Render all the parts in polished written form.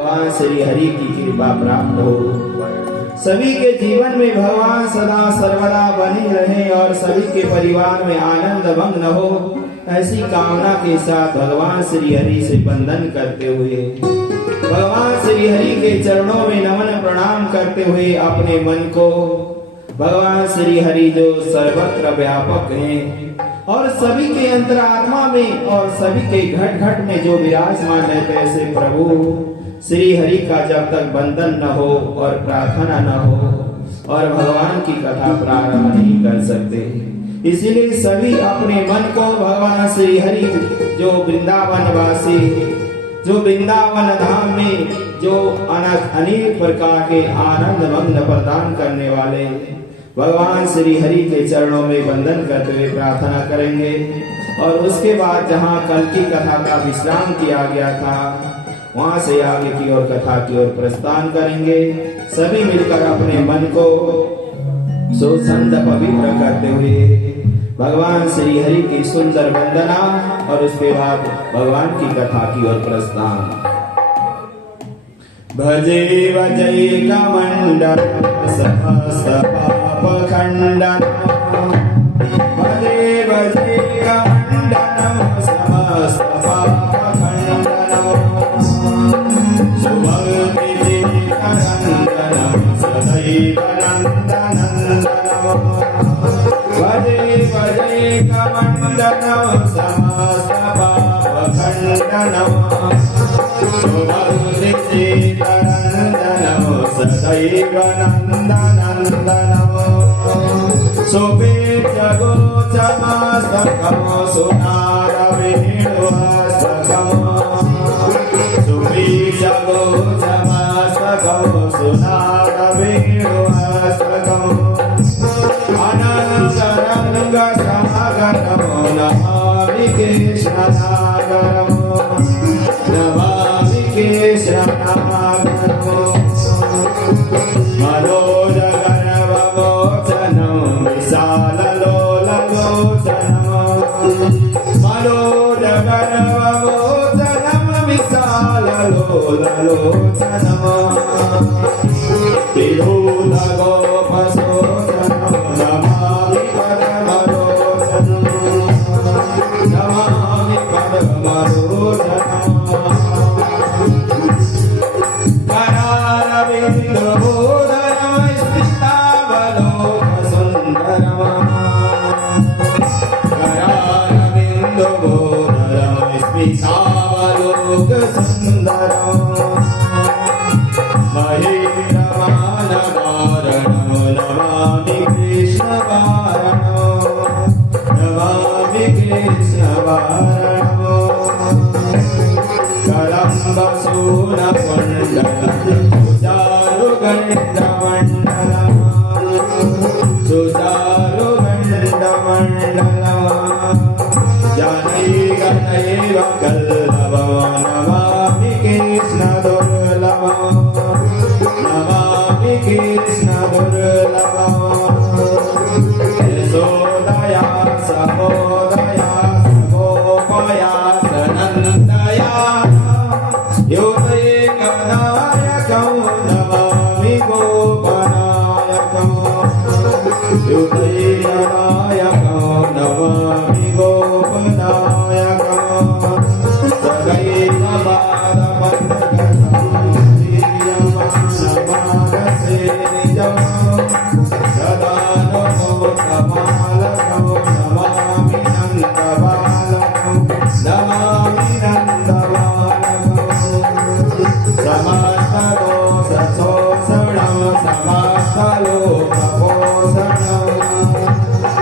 भगवान श्री हरि की कृपा प्राप्त हो। सभी के जीवन में भगवान सदा सर्वदा बने रहे और सभी के परिवार में आनंद मग्न हो, ऐसी कामना के साथ भगवान श्री हरि से वंदन करते हुए, भगवान श्री हरि के चरणों में नमन प्रणाम करते हुए अपने मन को भगवान श्री हरि जो सर्वत्र व्यापक हैं और सभी के अंतरात्मा में और सभी के घट घट में जो विराजमान रहते, ऐसे प्रभु श्री हरि का जब तक वंदन न हो और प्रार्थना न हो और भगवान की कथा प्रारंभ नहीं कर सकते। इसीलिए सभी अपने मन को भगवान श्री हरि जो वृंदावन वासी, जो वृंदावन धाम में जो अनेक प्रकार के आनंद मग्न प्रदान करने वाले भगवान श्री हरि के चरणों में वंदन करते हुए प्रार्थना करेंगे। और उसके बाद जहाँ कल की कथा का विश्राम किया गया था, वहां से आगे की ओर कथा की ओर प्रस्थान करेंगे। सभी मिलकर अपने मन को सुसंत पवित्र करते हुए भगवान श्री हरि की सुंदर वंदना और उसके बाद भगवान की कथा की ओर प्रस्थान। भजे वजय कमंडल समस्त पाप खंडन, भजे वजय कमंडल समस्त पाप खंडन, सुभक्ति करंदन सदैव नंदनंदन, भजे वजय कमंडल समस्त पाप खंडन, सदैव नंदनंदनम, सोपे जगो चमस्तकम सुनार वेणुहस्तकम, सोपे जगो चमस्तकम सुनार वेणुहस्तकम, अनंत रंग सागरम नमामि कृष्णसागरम, नमामि कृष्णसागरम, मनोजगर्वमोचनं विशाललोललोचनं, मनोजगर्वमोचनं विशाललोललोचनं, विभूतगोपशोचनं नमामि पद्मलोचनं, नमामि पद्मलोचनं, सावलोक सुंदरम, महेन्द्रमानवारणम नमामि कृष्णवारणम, नमामि कृष्णवारणम, कलम्बसूनकुण्डलं सुचारुगण्डमण्डलं, सुचारुगण्डमण्डलं, जनैव कल्लवं नमामि कृष्णदुर्लभं, नमामि कृष्णदुर्लभं, यशोदया सहोदया सगोपया सनन्दया, युतैकनायकं नमामि गोपनायकं, युतैकनायकं नमामि गोपनायकं, सदैव पादपद्मसेनिजं, सदा नमोतमालकं नमामि नन्दबालकं, नमामि नन्दबालकं, समस्तदोषशोषणं समस्तलोकपोषणं,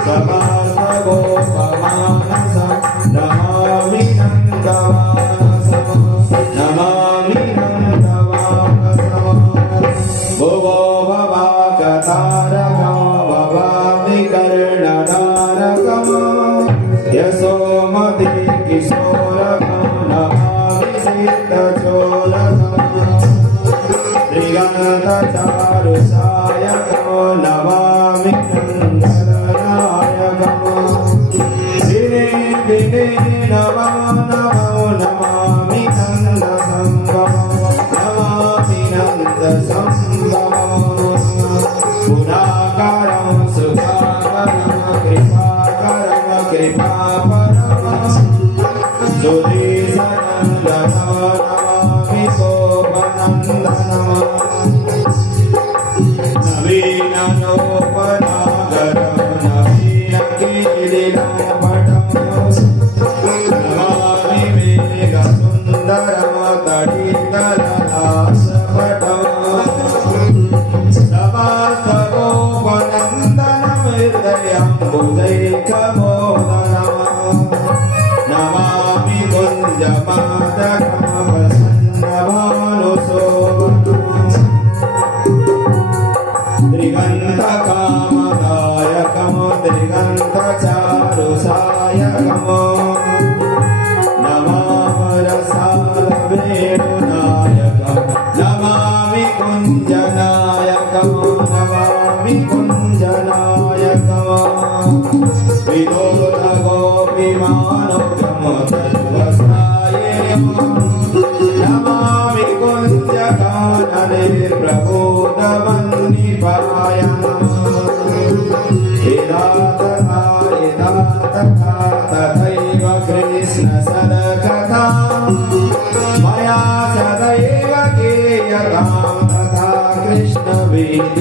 समस्तगोपमानसं नमामि नन्दवानसं, नमामि नन्दवानसं, भुवो भवाकतारकं भवामि कर्णधारकं, यशोमते किशोरकं नमामि सिद्धचोरकं, त्रिगणचारुसायकं नमामि नन्दनायकं, दिने दिने नमो नमो नमामि नन्दसंगं, नमामि नवीन नोपनागरं नवीन कीलिलापटं नमामि मेघसुन्दरं तडितललासपटं नमस्तगोपनन्दनं हृदयम्बुजैकमोदनं नमामि कुञ्जमादकं प्रसन्नभानुशोभनं त्रिगन्धकामदायकं त्रिगन्धचारुसायकम् नमामरसालवेणुनायकं नमामि कुञ्जनायकं नमामि कुञ्जनायकम् विनोदगोपीमानवं तद्वसायेयम् नमामि कुञ्जकानने प्रबोधवन्निपायनम् यदा तथा तथैव कृष्णसदकथा मया सदैव गीयतां तथा कृष्णविधीयताम्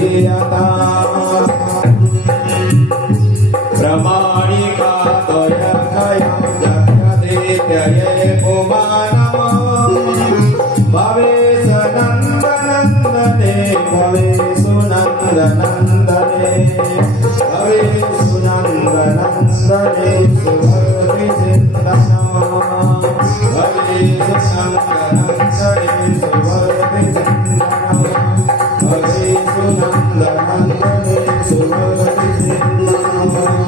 प्रमाणिका त्वयकयं जगदेत्यये पुमानम् भवेश नन्दनन्दने भवेषु नन्दनन्दने भवेषु नन्दनन्दने सुभद्रिचिन्तनम् भवेषु नन्दनन्दने सुभद्रिचिन्तनम् भवेषु नन्दनन्दने सुभद्रिचिन्तनम्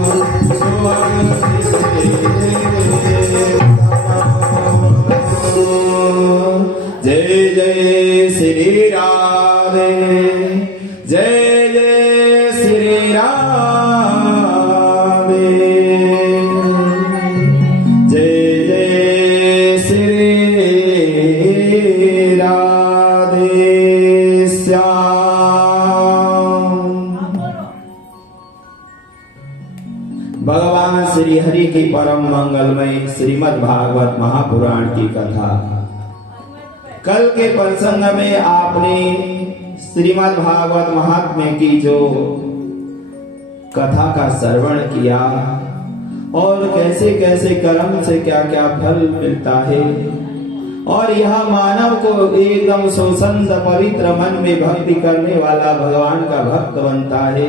जय जय श्री राधे जय जय श्री राधे जय जय श्री राधे श्याम। भगवान श्री हरि की परम मंगलमय श्रीमद् भागवत महापुराण की कथा। कल के प्रसंग में आपने श्रीमद् भागवत महात्म्य की जो कथा का श्रवण किया और कैसे कैसे कर्म से क्या क्या फल मिलता है और यह मानव को एकदम स्वसंत पवित्र मन में भक्ति करने वाला भगवान का भक्त बनता है।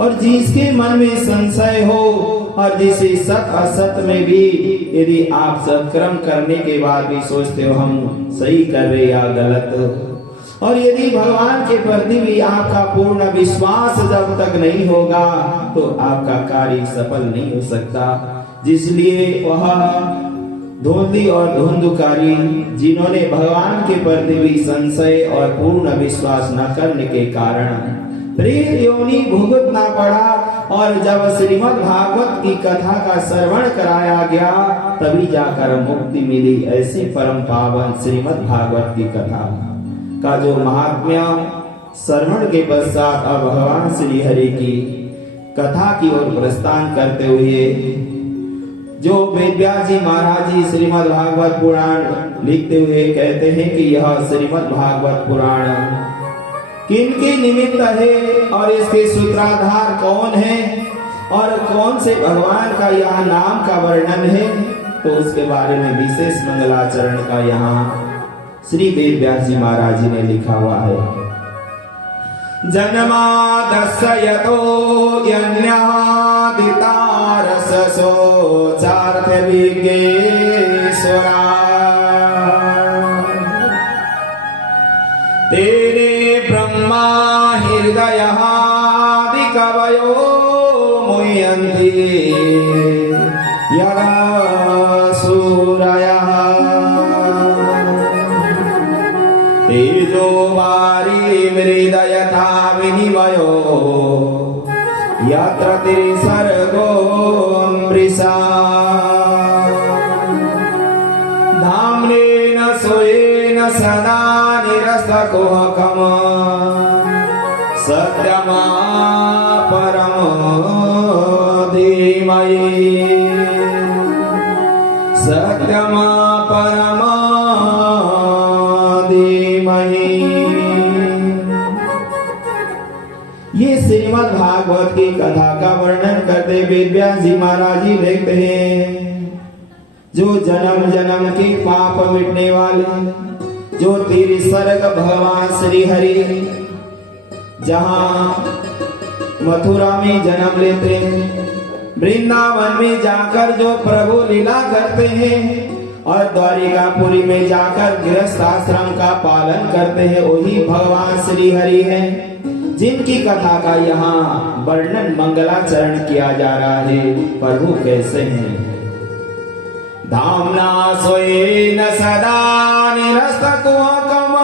और जिसके मन में संशय हो और जिसे सत असत में भी यदि आप सत्कर्म करने के बाद भी सोचते हो हम सही कर रहे या गलत, और यदि भगवान के प्रति भी आपका पूर्ण विश्वास जब तक नहीं होगा तो आपका कार्य सफल नहीं हो सकता। जिसलिए वह धोंधी और धुंधकारी जिन्होंने भगवान के प्रति भी संशय और पूर्ण विश्वास न करने के कारण प्रेत योनि भुगतना पड़ा, और जब श्रीमद् भागवत की कथा का श्रवण कराया गया तभी जाकर मुक्ति मिली। ऐसे परम पावन श्रीमद् भागवत की कथा का जो महात्म्य श्रवण के पश्चात अब भगवान श्री हरि की कथा की ओर प्रस्थान करते हुए जो वेदव्यास जी महाराज जी श्रीमद् भागवत पुराण लिखते हुए कहते हैं कि यह श्रीमद् भागवत पुराण किनके निमित्त है और इसके सूत्राधार कौन है और कौन से भगवान का यह नाम का वर्णन है, तो उसके बारे में विशेष मंगलाचरण का यहाँ श्री वेदव्यास जी महाराज जी ने लिखा हुआ है। जन्मादस्यतो यज्ञादितारससोचार्थ विज्ञेश्वरा तेरे ब्रह्मा हृदयादिकवयो मुह्यन्ति यदा सूरयः तेजो वारी मृदयथा विनिमयो यत्र त्रिसर्गो मृषा धाम्नेन सोयेन सदा निरस्तकुहकम् सत्यमा परमो धीमहि सत्यमा परमो धीमहि। श्रीमद् भागवत की कथा का वर्णन करते वेद व्यास जी महाराज जी लिखते हैं, जो जन्म जन्म के पाप मिटने वाले जो तिरसर्ग भगवान श्री हरि जहां मथुरा में जन्म लेते हैं, वृंदावन में जाकर जो प्रभु लीला करते हैं और द्वारिकापुरी में जाकर गृहस्थ आश्रम का पालन करते हैं, वही भगवान श्री हरि हैं, जिनकी कथा का यहाँ वर्णन मंगलाचरण किया जा रहा है। प्रभु कैसे हैं? धामना सोएन सदा निरस्तकुहकम्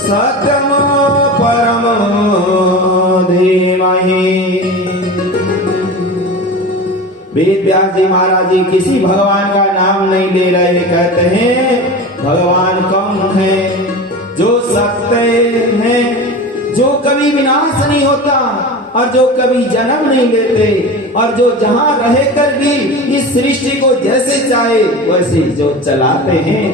सत्यम परम धीमहि। वेद व्यास जी महाराज जी किसी भगवान का नाम नहीं ले रहे, कहते हैं भगवान कौन है? जो सत्य है, जो कभी विनाश नहीं होता और जो कभी जन्म नहीं लेते और जो जहां रहकर भी इस सृष्टि को जैसे चाहे वैसे जो चलाते हैं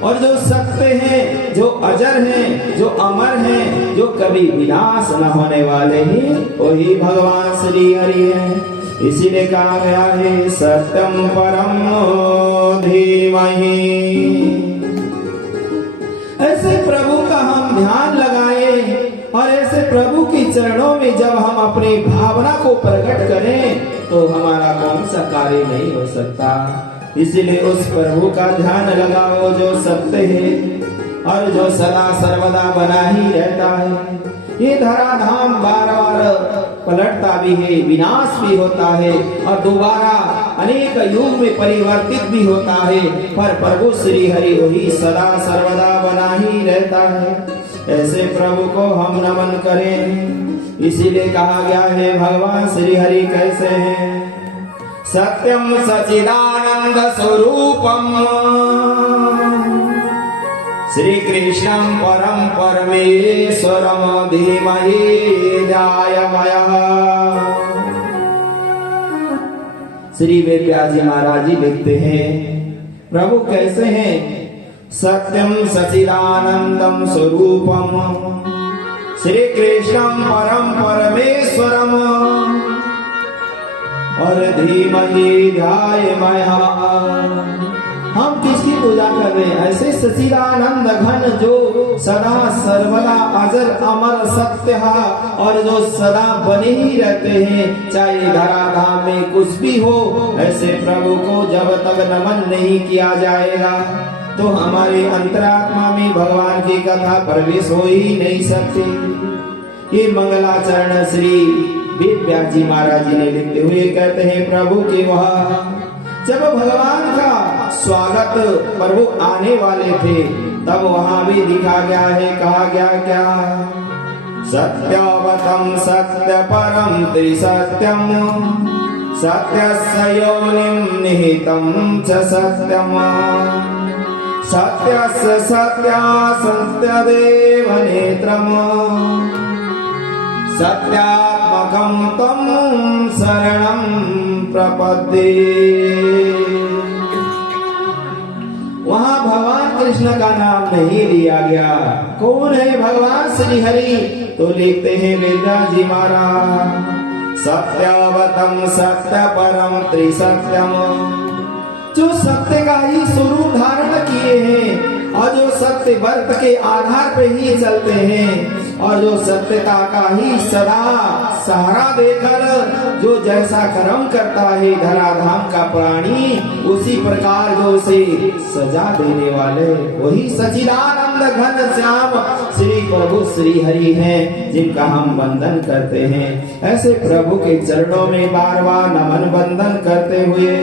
और जो सत्य हैं, जो अजर हैं, जो अमर हैं, जो कभी विनाश न होने वाले ही वही भगवान श्री हरि हैं। इसीलिए कहा गया है सत्यम परम धीमहि। ऐसे प्रभु का हम ध्यान लगाएं और ऐसे प्रभु के चरणों में जब हम अपनी भावना को प्रकट करें तो हमारा कौन सा कार्य नहीं हो सकता। इसीलिए उस प्रभु का ध्यान लगाओ जो सत्य है और जो सदा सर्वदा बना ही रहता है। ये धराधाम बार बार पलटता भी है, विनाश भी होता है और दोबारा अनेक युग में परिवर्तित भी होता है, पर प्रभु श्री हरि वही सदा सर्वदा बना ही रहता है। ऐसे प्रभु को हम नमन करें। इसीलिए कहा गया है भगवान श्री हरि कैसे हैं? सत्यम सचिदानंद स्वरूपम श्री कृष्णं परम परमेश्वरम धीमहि ध्यायामः। श्री वेद व्यास जी महाराज जी लिखते हैं प्रभु कैसे हैं? सत्यम सचिदानंदम स्वरूपम श्री कृष्णं परम परमेश्वरम और धीमहि ध्यायामः। हम किसकी पूजा कर रहे हैं? ऐसे सचिदानंद घन जो सदा सर्वदा अजर अमर सत्य है और जो सदा बने ही रहते हैं, चाहे धराधाम में कुछ भी हो। ऐसे प्रभु को जब तक नमन नहीं किया जाएगा तो हमारे अंतरात्मा में भगवान की कथा प्रवेश हो ही नहीं सकती। ये मंगलाचरण श्री वेद व्यास जी महाराज जी ने लिखते हुए कहते हैं प्रभु के वह जब भगवान का स्वागत प्रभु आने वाले थे तब वहां भी दिखा गया है, कहा गया क्या? सत्यवतम सत्य परम त्रिसत्यम सत्यस्य योनिं निहितं च सत्यम सत्यस्य सत्या सत्यदेव नेत्रम सत्यात्मकं तं शरणं प्रपद्ये। वहां भगवान कृष्ण का नाम नहीं लिया गया। कौन है भगवान श्री हरि? तो लिखते हैं वेद व्यास जी महाराज सत्यवतम सत्य परम त्रिसत्यम, जो सत्य का ही स्वरूप धारण किए हैं और जो सत्य व्रत के आधार पे ही चलते हैं और जो सत्यता का ही सदा सहारा देकर जो जैसा कर्म करता है धराधाम का प्राणी, उसी प्रकार जो उसे सजा देने वाले वही सचिदानंद घन श्याम श्री प्रभु श्री हरि हैं, जिनका हम वंदन करते हैं। ऐसे प्रभु के चरणों में बार बार नमन वंदन करते हुए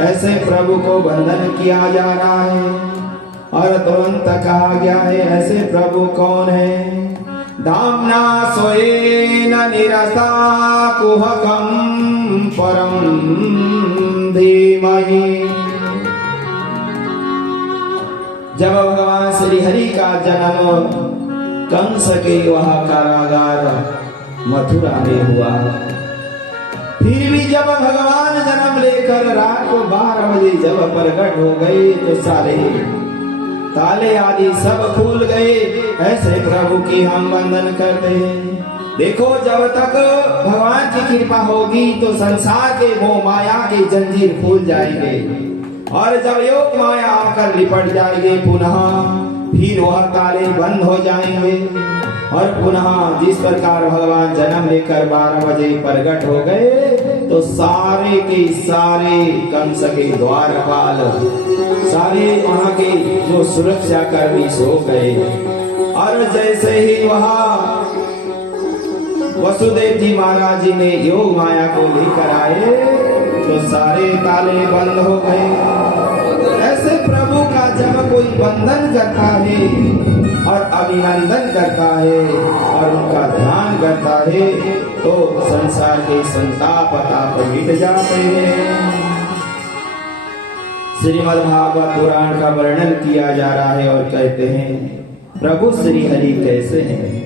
ऐसे प्रभु को वंदन किया जा रहा है। और तुरंत कहा गया है ऐसे प्रभु कौन है? धामना सोएन निरसा कुहकम् परम धीमहि। जब भगवान श्री हरि का जन्म कंस के वह कारागार मथुरा में हुआ, फिर भी जब भगवान जन्म लेकर रात को 12 बजे जब प्रकट हो गए तो सारे ताले आदि सब खुल गए, ऐसे प्रभु की हम वंदन करते हैं। देखो, जब तक भगवान की कृपा होगी तो संसार के मोह माया के जंजीर खुल जाएंगे, और जब योग माया आकर लिपट जाएंगे पुनः, फिर वह ताले बंद हो जाएंगे। और पुनः जिस प्रकार भगवान जन्म लेकर 12 बजे प्रकट हो गए, तो सारे के सारे कंस के द्वारपाल, सारे वहां के जो सुरक्षा कर्मी सो गए। और जैसे ही वहां वसुदेव जी महाराज जी ने योग माया को लेकर आए, तो सारे ताले बंद हो गए। ऐसे प्रभु का जब कोई वंदन करता है और अभिनंदन करता है और उनका ध्यान करता है, तो संसार के संताप ताप मिट जाते हैं। श्रीमद् भागवत पुराण का वर्णन किया जा रहा है और कहते हैं, प्रभु श्री हरि कैसे हैं।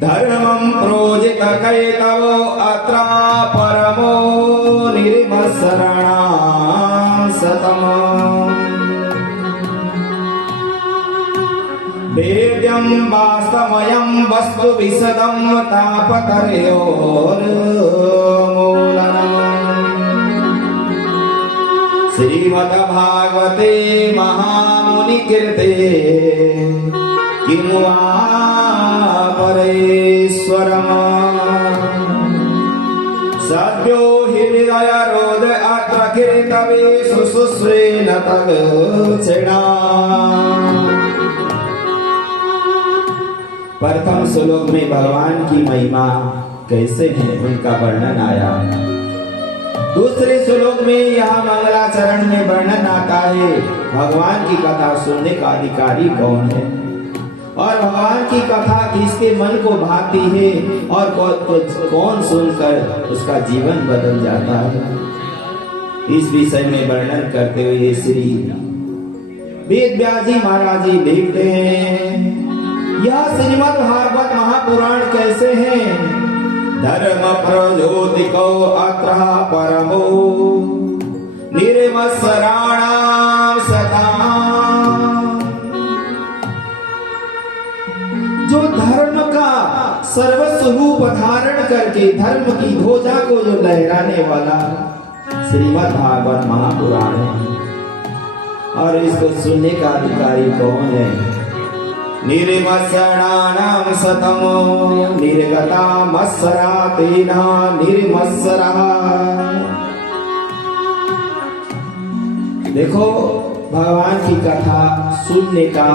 धर्मं प्रोजित कैतवो अत्र परमो निर्मत्सरणा सतम, वेद्यं वास्तमयं वस्तु विशदं तापतर्योर्मूलनम्। श्रीमद्भागवते महामुनिकृते किमु वा परेश्वरम्, सद्यो हृदयरोध अत्र कीर्तवेषु शुश्रेण तच्छृणा। प्रथम श्लोक में भगवान की महिमा कैसे है उनका वर्णन आया। दूसरे श्लोक में यह मंगलाचरण में वर्णन आता है भगवान की कथा सुनने का अधिकारी कौन है, और भगवान की कथा किसके मन को भाती है, और कौन सुनकर उसका जीवन बदल जाता है। इस विषय में वर्णन करते हुए श्री वेद व्यास जी महाराज जी लिखते हैं, यह श्रीमद् भागवत महापुराण कैसे है। धर्म प्रज्योतिको अत्र परमो निर्मत्सराणां सताम्। जो धर्म का सर्वस्वरूप धारण करके धर्म की ध्वजा को जो लहराने वाला श्रीमद् भागवत महापुराण है, और इसको सुनने का अधिकारी कौन है। निर्मत्सराणां सतमो निर्गता मत्सरा तेना निर्मत्सरः। देखो, भगवान की कथा सुनने का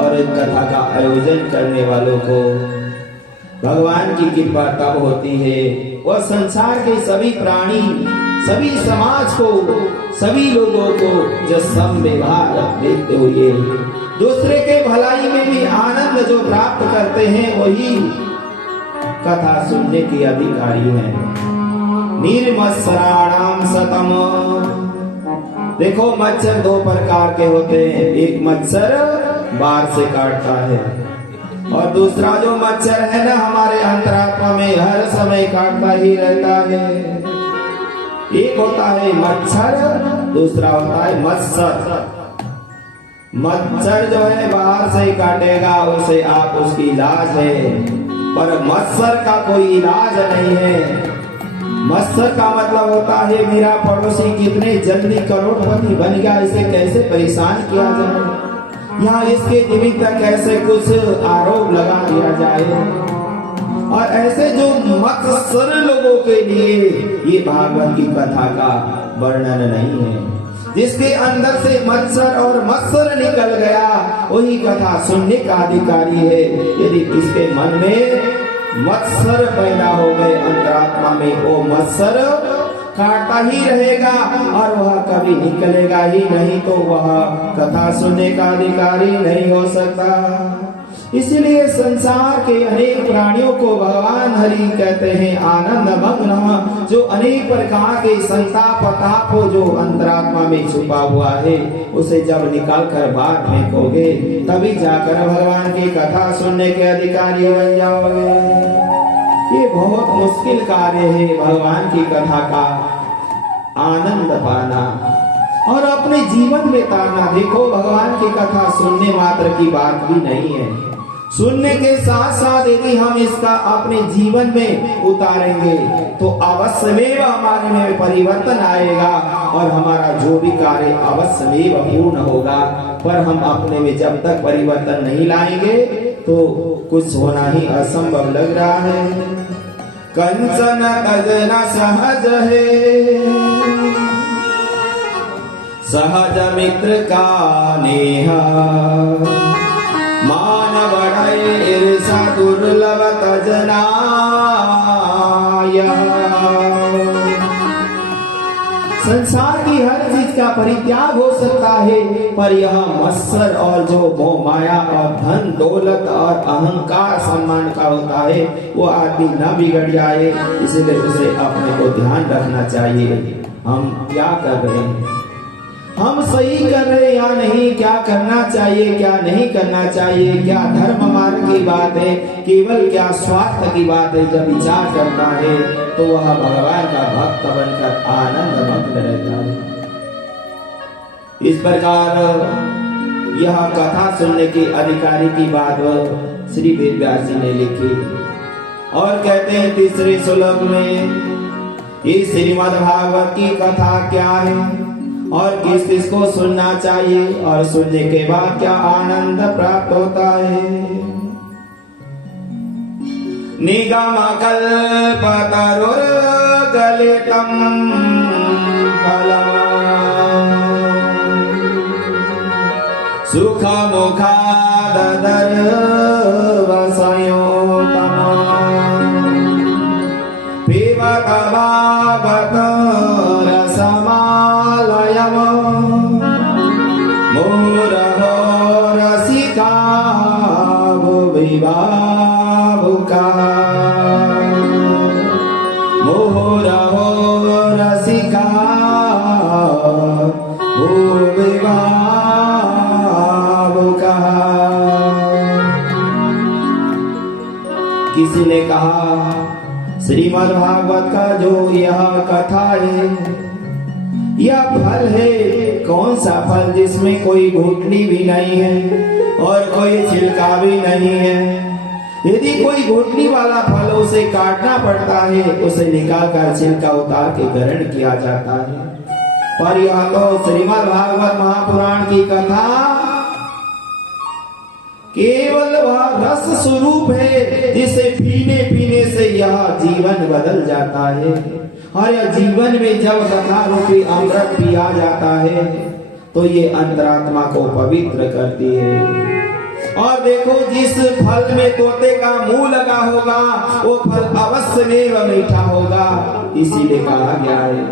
और कथा का आयोजन करने वालों को भगवान की कृपा तब होती है, वह संसार के सभी प्राणी, सभी समाज को, सभी लोगों को जो सम व्यवहार देखते हुए दूसरे के भलाई में भी आनंद जो प्राप्त करते हैं, वही कथा सुनने के अधिकारी हैं। निर्मत्सराणां सतम। देखो, मच्छर दो प्रकार के होते हैं, एक मच्छर बार से काटता है, और दूसरा जो मच्छर है ना हमारे अंतरात्मा में हर समय काटता ही रहता है। एक होता है मच्छर, दूसरा होता है मत्सर। मच्छर जो है बाहर से ही काटेगा, उसे आप उसकी इलाज है, पर मत्सर का कोई इलाज नहीं है। मत्सर का मतलब होता है मेरा पड़ोसी कितने जल्दी करोड़पति बन गया, इसे कैसे परेशान किया जाए, या इसके निमित्त कैसे कुछ आरोप लगा दिया जाए। और ऐसे जो मत्सर लोगों के लिए ये भागवत की कथा का वर्णन नहीं है। जिसके अंदर से मत्सर और मत्सर निकल गया, वही कथा सुनने का अधिकारी है। यदि किसके मन में मत्सर पैदा हो गए अंतरात्मा में, वो मत्सर काटता ही रहेगा और वह कभी निकलेगा ही नहीं, तो वह कथा सुनने का अधिकारी नहीं हो सकता। इसलिए संसार के अनेक प्राणियों को भगवान हरि कहते हैं आनंद मग्न, जो अनेक प्रकार के संताप ताप जो अंतरात्मा में छुपा हुआ है, उसे जब निकाल कर बाहर फेंकोगे, तभी जाकर भगवान की कथा सुनने के अधिकारी बन जाओगे। ये बहुत मुश्किल कार्य है भगवान की कथा का आनंद पाना। और अपने जीवन में तारना। देखो भगवान की कथा सुनने मात्र की बात भी नहीं है, सुनने के साथ साथ यदि हम इसका अपने जीवन में उतारेंगे तो अवश्य में हमारे में परिवर्तन आएगा और हमारा जो भी कार्य अवश्य में पूर्ण होगा। पर हम अपने में जब तक परिवर्तन नहीं लाएंगे तो कुछ होना ही असंभव लग रहा है। कंचन कजन सहज है, सहज मित्र का नेहा, मान बढ़े ईर्षा दुर्लभ तजनाय। संसार की हर चीज का परित्याग हो सकता है, पर यह मत्सर और जो मोह माया और धन दौलत और अहंकार सम्मान का होता है वो आदमी न बिगड़ जाए, इसलिए उसे अपने को ध्यान रखना चाहिए। हम क्या कर रहे हैं, हम सही कर रहे या नहीं, क्या करना चाहिए क्या नहीं करना चाहिए, क्या धर्म मार्ग की बात है केवल क्या स्वार्थ की बात है, जब विचार करता है तो वह भगवान का भक्त बनकर आनंद मग्न रहता है। इस प्रकार यह कथा सुनने के अधिकारी की बात श्री वेदव्यास जी ने लिखी और कहते हैं तीसरे श्लोक में इस श्रीमद् भागवत की कथा क्या है और किस किस को सुनना चाहिए और सुनने के बाद क्या आनंद प्राप्त होता है। निगम कल्पतरुर्गलितम् फलम् सुख मुखाददर वसयोतमम् पिबत भागवत रसमालयम् मुहुरहो रसिका भुविभावुका मुहुरहो रसिका भुविभावुका। किसी ने कहा श्रीमद् भागवत का जो यह कथा है यह फल है, कौन सा फल जिसमें कोई घुटनी भी नहीं है और कोई छिलका भी नहीं है। यदि कोई घुटनी वाला फल उसे काटना पड़ता है, उसे निकाल कर छिलका उतार के ग्रहण किया जाता है। पर यह तो श्रीमद् भागवत महापुराण की कथा केवल वह रस स्वरूप है जिसे पीने पीने से यह जीवन बदल जाता है। और यह जीवन में जब कथा रूपी अमृत पिया जाता है तो ये अंतरात्मा को पवित्र करती है। और देखो जिस फल में तोते का मुंह लगा होगा वो फल अवश्य में मीठा होगा, इसीलिए कहा गया है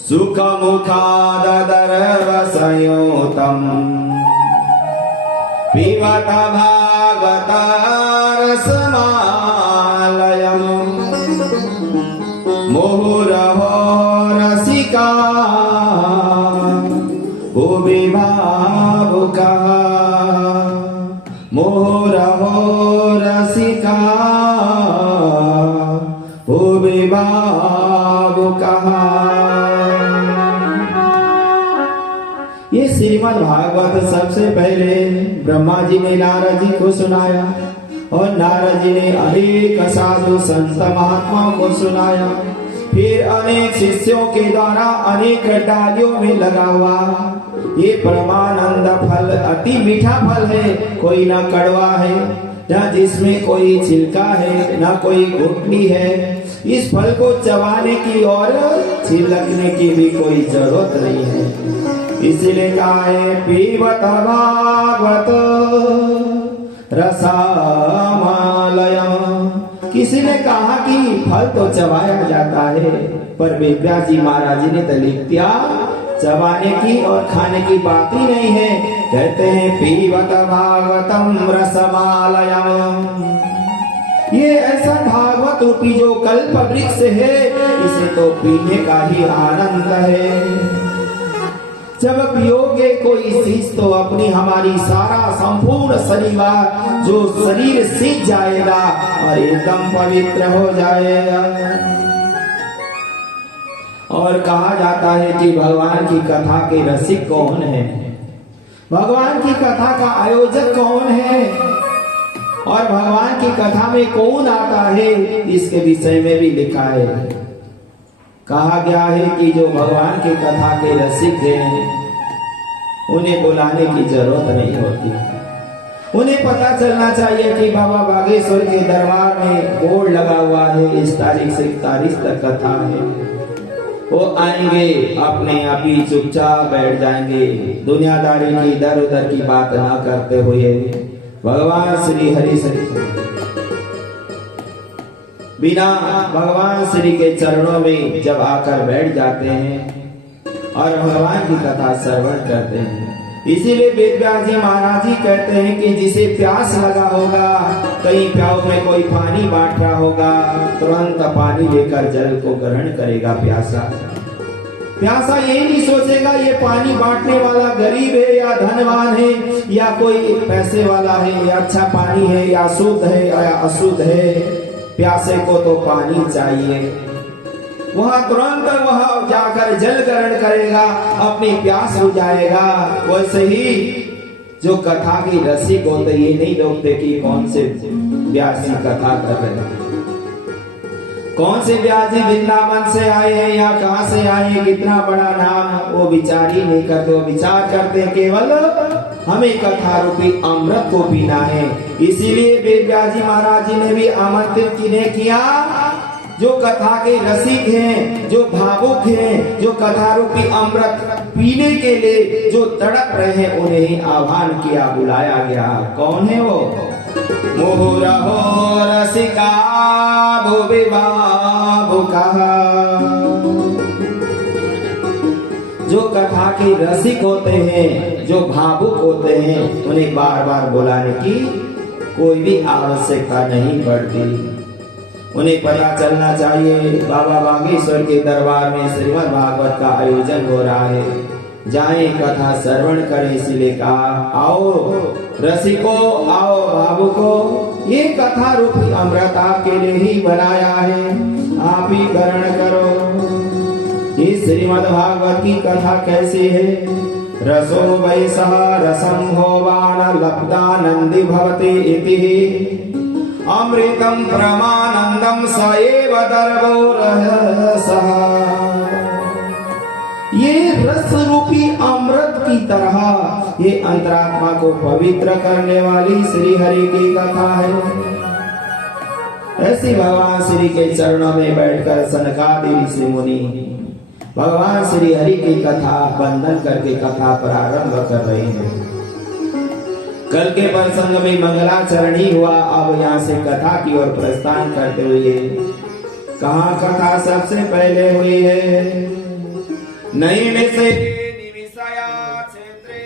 सुख मुखाददर रसयोतम् पिबत भागवत रसमालयम् मुहुरहो रसिका भुविभावुका मुहुरहो रसिका भुविभावुका। ये श्रीमद् भागवत सबसे पहले ब्रह्मा जी ने नारद जी को सुनाया और नारद जी ने अनेक साधु संत महात्माओं को सुनाया, फिर अनेक शिष्यों के द्वारा अनेक डालियों में लगा हुआ ये परमानंद फल अति मीठा फल है, कोई ना कड़वा है न जिसमें कोई छिलका है न कोई घुटनी है। इस फल को चबाने की और छिलकने की भी कोई जरूरत नहीं है। इसलिए कहा है पीबत भागवत रसमालयम्। किसी ने कहा कि फल तो चबाया जाता है, पर वेदव्यास जी महाराज जी ने तो लिख दिया चबाने की और खाने की बात ही नहीं है। कहते हैं पीबत भागवतम रसमालयम्। ये ऐसा भागवत रूपी जो कल्प वृक्ष है, इसे तो पीने का ही आनंद है। जब पियोगे कोई चीज तो अपनी हमारी सारा संपूर्ण शरीर जो शरीर सींच जाएगा और एकदम पवित्र हो जाएगा। और कहा जाता है कि भगवान की कथा के रसिक कौन है, भगवान की कथा का आयोजक कौन है और भगवान की कथा में कौन आता है, इसके विषय में भी लिखा है। कहा गया है कि जो भगवान की कथा के रसिक हैं उन्हें बुलाने की जरूरत नहीं होती। उन्हें पता चलना चाहिए कि बाबा बागेश्वर के दरबार में बोर्ड लगा हुआ है, इस तारीख से इस तारीख तक कथा है। वो आएंगे, अपने आप ही चुपचाप बैठ जाएंगे, दुनियादारी की इधर उधर की बात ना करते हुए भगवान श्री हरि से बिना भगवान श्री के चरणों में जब आकर बैठ जाते हैं और भगवान की कथा श्रवण करते हैं। इसीलिए वेद व्यास जी महाराज जी कहते हैं कि जिसे प्यास लगा होगा, कहीं प्याऊ में कोई पानी बांट रहा होगा, तुरंत पानी लेकर जल को ग्रहण करेगा। प्यासा यही नहीं सोचेगा ये पानी बांटने वाला गरीब है या धनवान है या कोई पैसे वाला है, या अच्छा पानी है या शुद्ध है या अशुद्ध है। प्यासे को तो पानी चाहिए, वहां तुरंत वहां जाकर जल ग्रहण करेगा, अपनी प्यास बुझाएगा। वैसे ही जो कथा की रसिक होते ये नहीं देखते कि कौन से व्यास जी कथा कर रहे हैं, कौन से व्यास जी वृंदावन से आए हैं या कहां से आए हैं, कितना बड़ा नाम, वो विचार ही नहीं करते। वो विचार करते हैं केवल हमें कथा रूपी अमृत को पीना है। इसीलिए वेद व्यास जी महाराज जी ने भी आमंत्रित किन्हें किया, जो कथा के रसिक हैं, जो भावुक हैं, जो कथा रूपी अमृत पीने के लिए जो तड़प रहे हैं, उन्हें ही आह्वान किया, बुलाया गया। कौन है वो? मुहुरहो रसिका भुवि भावुकः, जो कथा के रसिक होते हैं, जो भावुक होते हैं, उन्हें बार बार बुलाने की कोई भी आवश्यकता नहीं पड़ती। उन्हें पता चलना चाहिए बाबा बागेश्वर के दरबार में श्रीमद् भागवत का आयोजन हो रहा है, जाएं कथा श्रवण करें। इसलिए कहा आओ रसिको, आओ भावुको, ये कथा रूपी अमृत आपके लिए ही बनाया है, आप ही ग्रहण करो। इस श्रीमद् भागवत की कथा कैसी है? रसो वैसः रसं होवान लब्धानंदी भवति इति, अमृतम परमानंदम स एव दर्वो रसः। ये रस रूपी अमृत की तरह ये अंतरात्मा को पवित्र करने वाली श्री हरि की कथा है। ऐसी भगवान श्री के चरणों में बैठकर सनकादि ऋषि मुनि भगवान श्री हरि की कथा बंधन करके कथा प्रारंभ कर रहे हैं। कल के प्रसंग में मंगलाचरण ही हुआ, अब यहाँ से कथा की ओर प्रस्थान करते हुए कहाँ कथा सबसे पहले हुई है? नहीं में से निविषया क्षेत्रे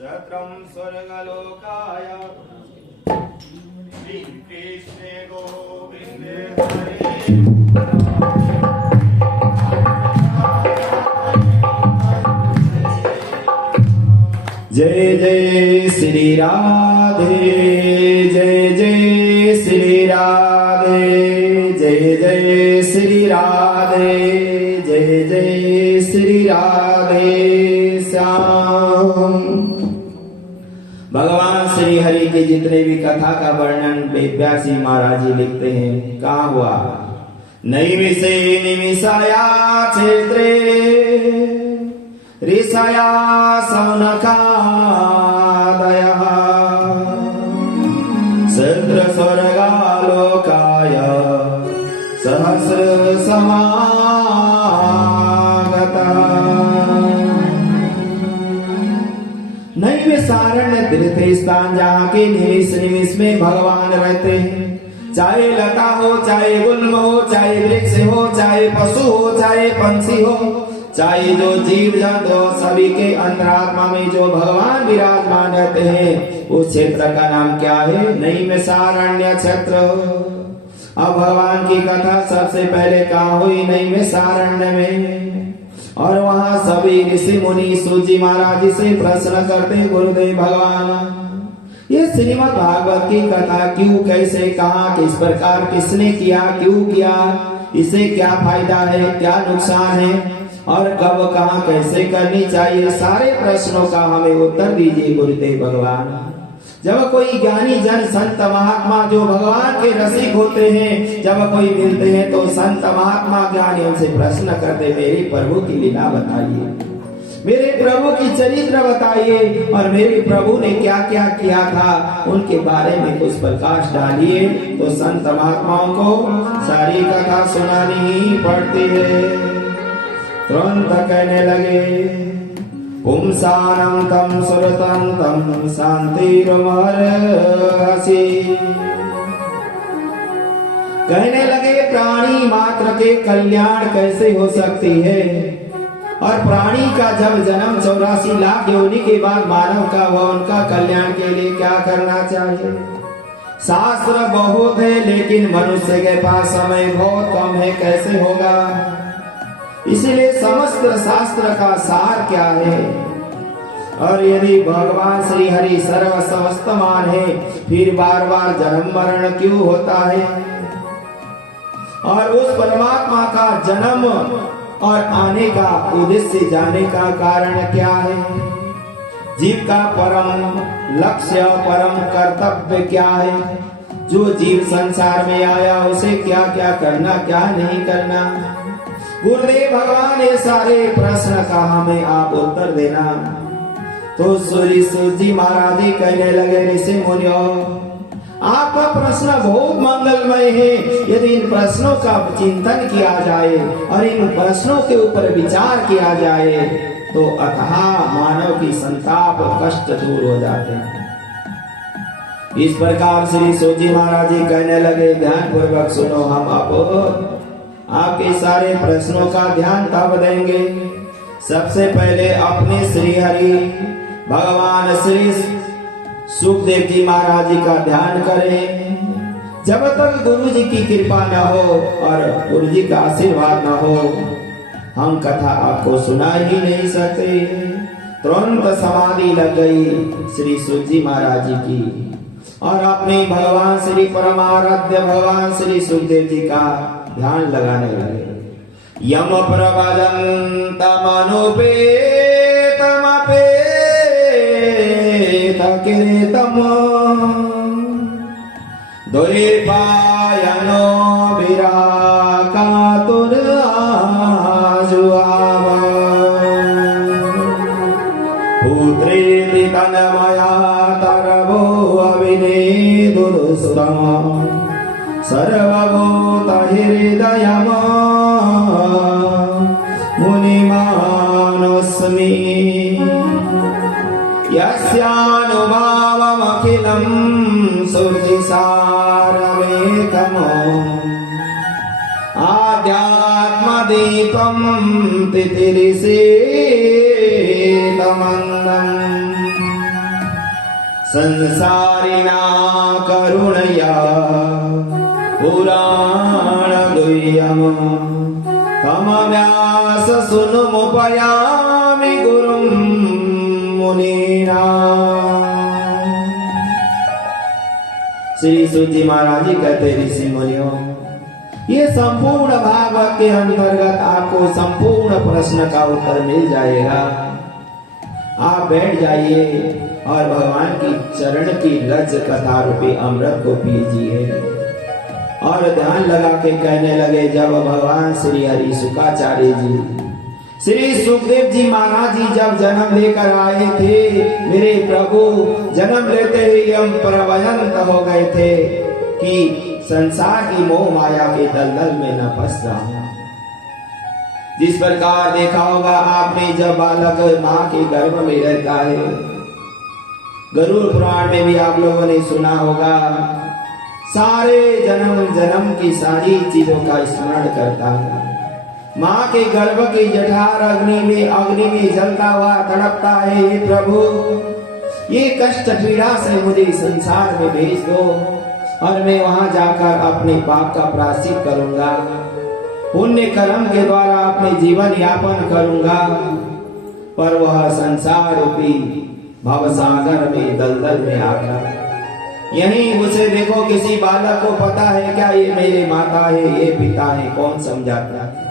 सत्रम स्वर्गलोकाय कृष्णे गोविंदे हरे। जय जय श्री राधे, जय जय श्री राधे, जय जय श्री राधे, जय जय श्री राधे श्याम। भगवान श्री हरि के जितने भी कथा का वर्णन वेद व्यास जी महाराज जी लिखते हैं। कहाँ हुआ? नैमिषे निमिषाया क्षेत्रे ऋषया सौनकादयः सद्र स्वर्गालोकाय सहस्र समागतः। नैमिषारण्य तीर्थ स्थान जहाँ के निमिष निमिष में भगवान रहते हैं। चाहे लता हो, चाहे गुल्म हो, चाहे वृक्ष हो, चाहे पशु हो, चाहे पंछी हो, चाहे जो जीव जंतु हो, सभी के अंतरात्मा में जो भगवान विराजमान रहते हैं, उस क्षेत्र का नाम क्या है? नैमिषारण्य क्षेत्र। अब भगवान की कथा सबसे पहले कहाँ हुई? नैमिषारण्य में। और वहां सभी ऋषि मुनि सूत जी महाराज से प्रश्न करते, गुरुदेव भगवान ये श्रीमद् भागवत की कथा क्यों, कैसे, कहाँ, किस प्रकार, किसने किया, क्यों किया, इसे क्या फायदा है, क्या नुकसान है और कब, कहाँ, कैसे करनी चाहिए, सारे प्रश्नों का हमें उत्तर दीजिए गुरुदेव भगवान। जब कोई ज्ञानी जन, संत महात्मा जो भगवान के रसिक होते हैं, जब कोई मिलते हैं तो संत महात्मा ज्ञानी उनसे प्रश्न करते, मेरे प्रभु की लीला बताइए, मेरे प्रभु की चरित्र बताइए और मेरे प्रभु ने क्या क्या किया था, उनके बारे में कुछ प्रकाश डालिए। तो संत महात्माओं को सारी कथा सुनानी ही पड़ती है। तुरंत कहने लगे, पुंसानं तं सुरतं तं शान्तिर्महर्षि। कहने लगे, प्राणी मात्र के कल्याण कैसे हो सकती है, और प्राणी का जब जन्म 84 लाख योनि के बाद मानव का हुआ, उनका कल्याण के लिए क्या करना चाहिए। शास्त्र बहुत है लेकिन मनुष्य के पास समय बहुत कम है, कैसे होगा। इसलिए समस्त शास्त्र का सार क्या है, और यदि भगवान श्री हरि सर्व समस्तमान है, फिर बार बार जन्म मरण क्यों होता है, और उस परमात्मा का जन्म और आने का उद्देश्य जाने का कारण क्या है, जीव का परम लक्ष्य, परम कर्तव्य क्या है, जो जीव संसार में आया उसे क्या क्या करना, क्या नहीं करना। गुरुदेव भगवान ये सारे प्रश्न का हमें आप उत्तर देना। तो सूर्य जी महाराज जी कहने लगे, ऋषि मुनियों, आपका प्रश्न बहुत मंगलमय है। यदि इन प्रश्नों का चिंतन किया जाए और इन प्रश्नों के ऊपर विचार किया जाए तो अथाह मानव की संताप कष्ट दूर हो जाते हैं। इस प्रकार श्री सूजी महाराज जी कहने लगे, ध्यान पूर्वक सुनो, हम अब आपके सारे प्रश्नों का ध्यान तब देंगे। सबसे पहले अपने श्री हरि भगवान श्री सुखदेव जी महाराज जी का ध्यान करें। जब तक गुरु जी की कृपा न हो और गुरु जी का आशीर्वाद न हो, हम कथा आपको सुना ही नहीं सकते। तुरंत समाधि लग गई श्री सुख जी महाराज जी की, और अपने भगवान श्री परमाराध्य भगवान श्री सुखदेव जी का ध्यान लगाने लगे। यम प्रबलंतमनुपेतमपेत किरीटम द्वैपायनो विराकातुर आजुआव पुत्रेति तन्मया तरवो अविनेदुरुस्तम सर्वभूत हृदयम मुनिमानस्मि यस्यानुभावमखिलं श्रुतिसारमेकम् आध्यात्मदीपं तितिरिसेतमन्दम् संसारिणा करुणया पुराण गुह्यम तमव्यास सुनुमुपयामि गुरुं मुनीना। श्री सूजी महाराज जी कहते, ऋषि मुनियों, ये संपूर्ण भागवत के अंतर्गत आपको संपूर्ण प्रश्न का उत्तर मिल जाएगा। आप बैठ जाइए और भगवान की चरण की रज कथा रूपी अमृत को पीजिए। और ध्यान लगा के कहने लगे, जब भगवान श्री हरि शुकाचार्य जी श्री सुखदेव जी महाराज जी जब जन्म लेकर आए थे, मेरे प्रभु जन्म लेते ही हम प्रवयंत हो गए थे कि संसार की मोह माया के दलदल में न फंस जाऊं। जिस प्रकार देखा होगा आपने, जब बालक माँ के गर्भ में रहता है, गरुड़ पुराण में भी आप लोगों ने सुना होगा, सारे जन्म जन्म की सारी चीजों का स्मरण करता है। माँ के गर्भ की जठार अग्नि में जलता हुआ तड़पता है, हे प्रभु ये कष्ट पीड़ा से मुझे संसार में भेज दो और मैं वहां जाकर अपने पाप का प्रायश्चित करूंगा, पुण्य कर्म के द्वारा अपने जीवन यापन करूंगा। पर वह संसार रूपी भवसागर में दलदल में आकर। यहीं उसे देखो, किसी बालक को पता है क्या ये मेरे माता है, ये पिता है, कौन समझाता है?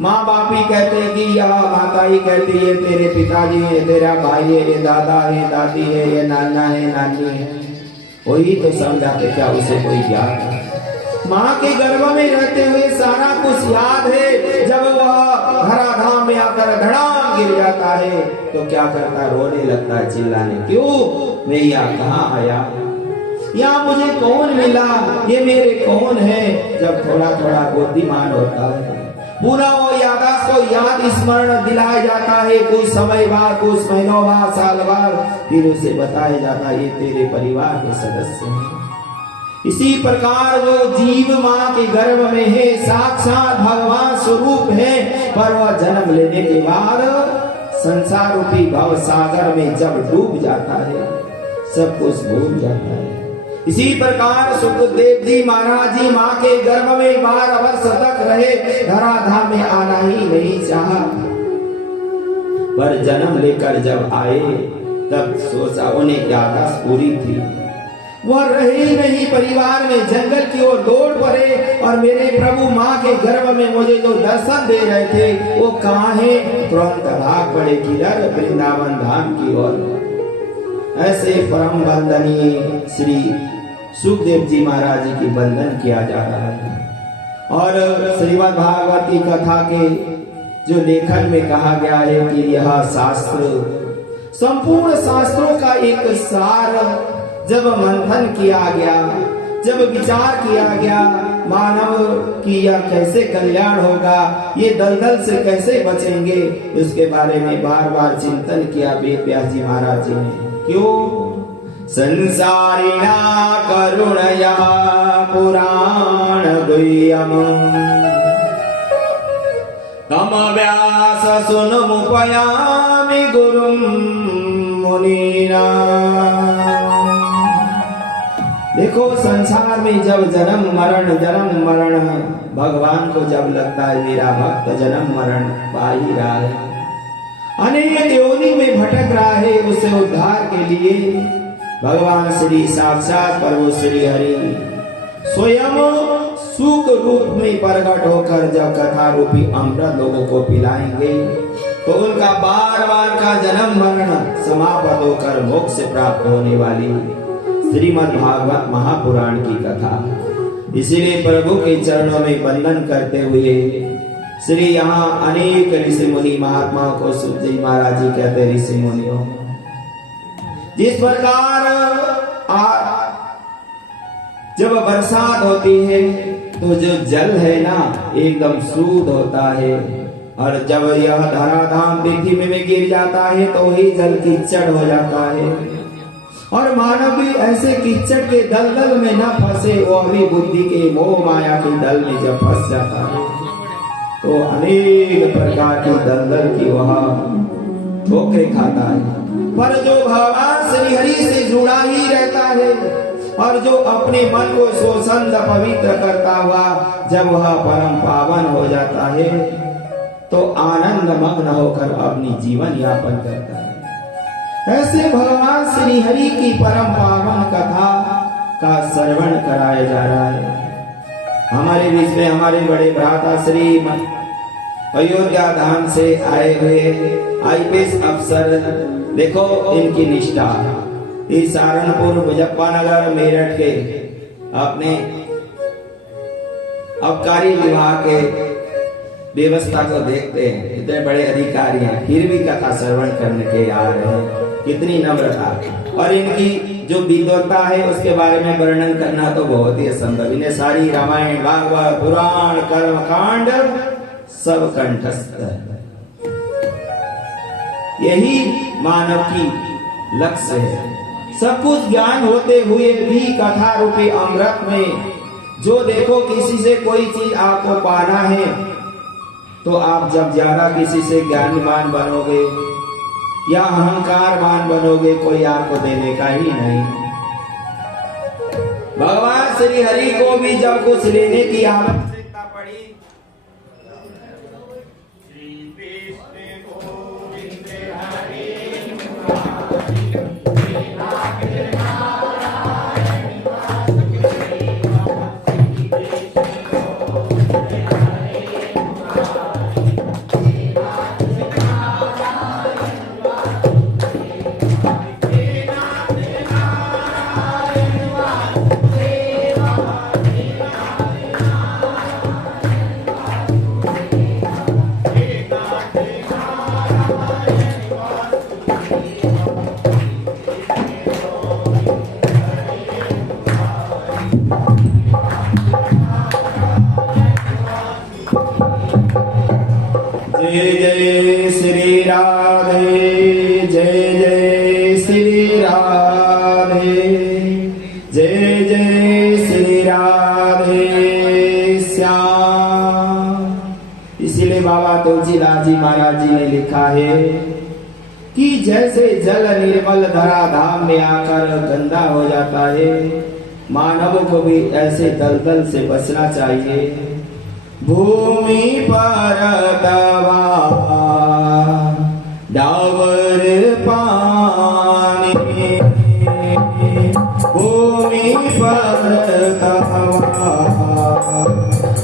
माँ बाप ही कहते हैं कि यह माता ही कहती है तेरे पिताजी है, तेरा भाई है, ये दादा है, दादी है, ये नाना है, नानी है, वही तो समझाते, क्या उसे कोई ज्ञान है? माँ के गर्भ में रहते हुए सारा कुछ याद है। जब वह धराधाम में आकर धड़ाम गिर जाता है तो क्या करता? रोने लगता है, चिल्लाने, क्यों मैं यहाँ कहाँ आया, यहाँ मुझे कौन मिला, ये मेरे कौन है? जब थोड़ा थोड़ा बुद्धिमान होता है, पूरा वो यादाश्त को याद स्मरण दिलाया जाता है। कुछ समय बाद, कुछ महीनों बाद, साल बाद, फिर उसे बताया जाता है ये तेरे परिवार के सदस्य हैं। इसी प्रकार जो जीव माँ के गर्भ में है साक्षात भगवान स्वरूप है, पर वह जन्म लेने के बाद संसार रूपी भव सागर में जब डूब जाता है सब कुछ भूल जाता है। इसी प्रकार सुखदेव जी महाराज जी माँ के गर्भ में 12 वर्ष तक रहे, धराधाम में आना ही नहीं चाहा, पर जन्म लेकर जब आए तब सोचा उन्हें यादाश्त पूरी थी, वह रहे ही नहीं परिवार में, जंगल की ओर दौड़ पड़े और मेरे प्रभु माँ के गर्भ में मुझे जो दर्शन दे रहे थे वो कहाँ है? तुरंत भाग पड़े किधर? वृंदावन धाम की ओर। ऐसे परम वंदनीय श्री सुखदेव जी महाराज जी की वंदन किया जा रहा है। और श्रीमद् भागवत की कथा के जो लेखन में कहा गया है कि यह शास्त्र संपूर्ण शास्त्रों का एक सार जब मंथन किया गया, जब विचार किया गया मानव की यह कैसे कल्याण होगा, ये दलदल से कैसे बचेंगे, उसके बारे में बार बार चिंतन किया वेद व्यास जी महाराज जी ने। क्यों? संसारिणा करुणया पुराण गुह्यम तम व्यास सुनमुपयामि गुरुं मुनीना। देखो संसार में जब जन्म मरण भगवान को जब लगता है मेरा भक्त जन्म मरण पा ही रहा है, अनेक योनि में भटक रहा है, उसे उद्धार के लिए भगवान श्री साक्षात प्रभु श्री हरि स्वयं सुख रूप में प्रकट होकर जब कथा रूपी अमृत लोगों को पिलाएंगे तो उनका बार बार का जन्म मरण समाप्त होकर मोक्ष प्राप्त होने वाली श्रीमद् भागवत महापुराण की कथा। इसीलिए प्रभु के चरणों में वंदन करते हुए श्री यहाँ अनेक ऋषि मुनि महात्माओं को सुखदेव महाराज जी कहते ऋषि मुनियों, जिस प्रकार जब बरसात होती है तो जो जल है ना एकदम शुद्ध होता है, और जब यह धराधाम पृथ्वी में गिर जाता है तो ही जल कीचड़ हो जाता है। और मानव भी ऐसे कीचड़ के दलदल में न फंसे, वो भी बुद्धि के मोह माया के दल में जब फंस जाता है तो अनेक प्रकार की दलदल की वह ठोकरे खाता है। पर जो भगवान श्री हरि से जुड़ा ही रहता है और जो अपने मन को स्वच्छंद पवित्र करता हुआ जब वह परम पावन हो जाता है तो आनंद मग्न होकर अपनी जीवन यापन करता है। ऐसे भगवान श्री हरि की परम पावन कथा का श्रवण कराया जा रहा है। हमारे बीच में हमारे बड़े भ्राता श्री अयोध्या धाम से आए हुए आईपीएस अफसर, देखो इनकी निष्ठा, इस सहारनपुर मुजफ्फरनगर मेरठ के अपने आबकारी विभाग के व्यवस्था को देखते हैं, इतने बड़े अधिकारी हैं फिर भी कथा श्रवण करने के आ रहे हैं, कितनी नम्रता। और इनकी जो विद्वत्ता है उसके बारे में वर्णन करना तो बहुत ही असंभव। इन्हें सारी रामायण भागवत पुराण कर्म कांड सब कंठस्थ है। यही मानव की लक्ष्य है। सब कुछ ज्ञान होते हुए भी कथा रूपी अमृत में जो देखो किसी से कोई चीज आपको पाना है तो आप जब ज्यादा किसी से ज्ञानवान बनोगे या अहंकारवान बनोगे कोई आपको देने का ही नहीं। भगवान श्री हरि को भी जब कुछ लेने की आवश्यकता पड़ी, श्री कृष्ण गोविंद हरे जय श्री राधे, जय जय श्री राधे, जय जय श्री राधे श्याम। इसीलिए बाबा तुलसीदास जी महाराज जी ने लिखा है कि जैसे जल निर्मल धरा धाम में आकर गंदा हो जाता है, मानवों को भी ऐसे दलदल से बचना चाहिए। भूमि पर दवा डावर पानी, भूमि पर दवा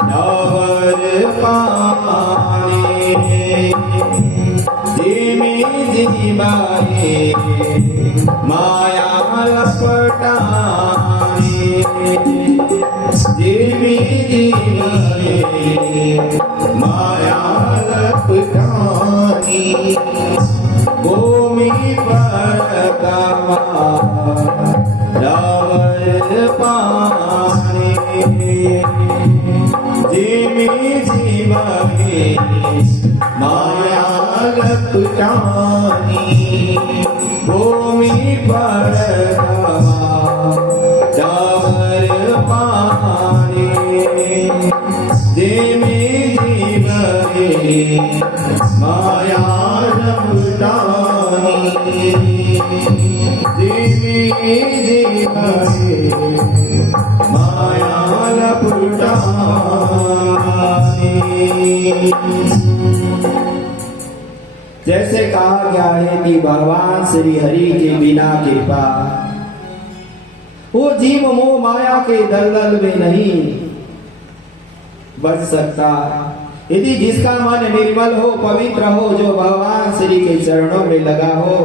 डावर पानी, धीमी जीवाए माया लपटानी, धीमी जीवाए माया लपटानी, भूमि पर दवा डावर पानी, धीमी जीवाए माया लपटानी, भूमि पर डावर पानी, धीमी जीवाए माया लपटानी, धीमी जीवाए माया लपटानी। जैसे कहा गया है कि भगवान श्री हरि के बिना कृपा वो जीव मोह माया के दलदल में नहीं बच सकता। यदि जिसका मन निर्मल हो, पवित्र हो, जो भगवान श्री के चरणों में लगा हो,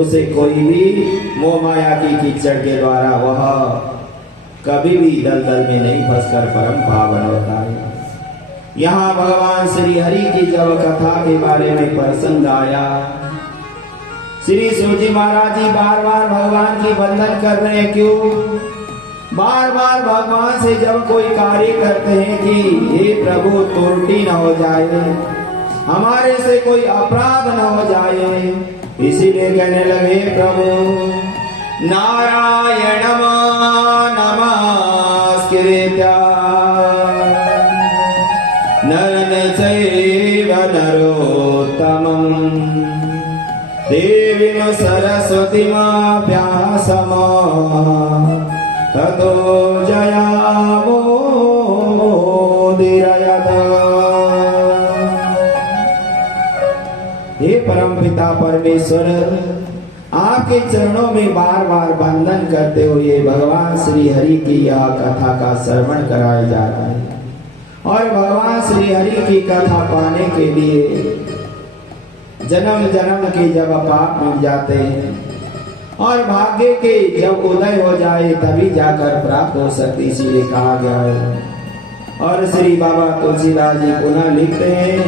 उसे कोई भी मोह माया की कीचड़ के द्वारा वह कभी भी दलदल में नहीं फंसकर परम पावन होता है। यहाँ भगवान श्री हरि की जब कथा के बारे में प्रसंग आया, श्री शिवजी महाराज जी बार बार भगवान की वंदन कर रहे हैं। क्यों? बार बार भगवान से जब कोई कार्य करते हैं कि हे प्रभु त्रुटि न हो जाए, हमारे से कोई अपराध न हो जाए, इसीलिए कहने लगे प्रभु नारायण नमस्कृत्य नरं चैव नरोत्तमं देवीं सरस्वतीं व्यासं ततो जयामोदीरयत्। हे परमपिता परमेश्वर, आपके चरणों में बार बार वंदन करते हुए भगवान श्री हरि की यह कथा का श्रवण कराया जा रहा है। और भगवान श्री हरि की कथा पाने के लिए जन्म जन्म के जब पाप मिट जाते हैं और भाग्य के जब उदय हो जाए तभी जाकर प्राप्त हो सकती, इसीलिए कहा गया है। और श्री बाबा तुलसीदास जी पुनः लिखते हैं,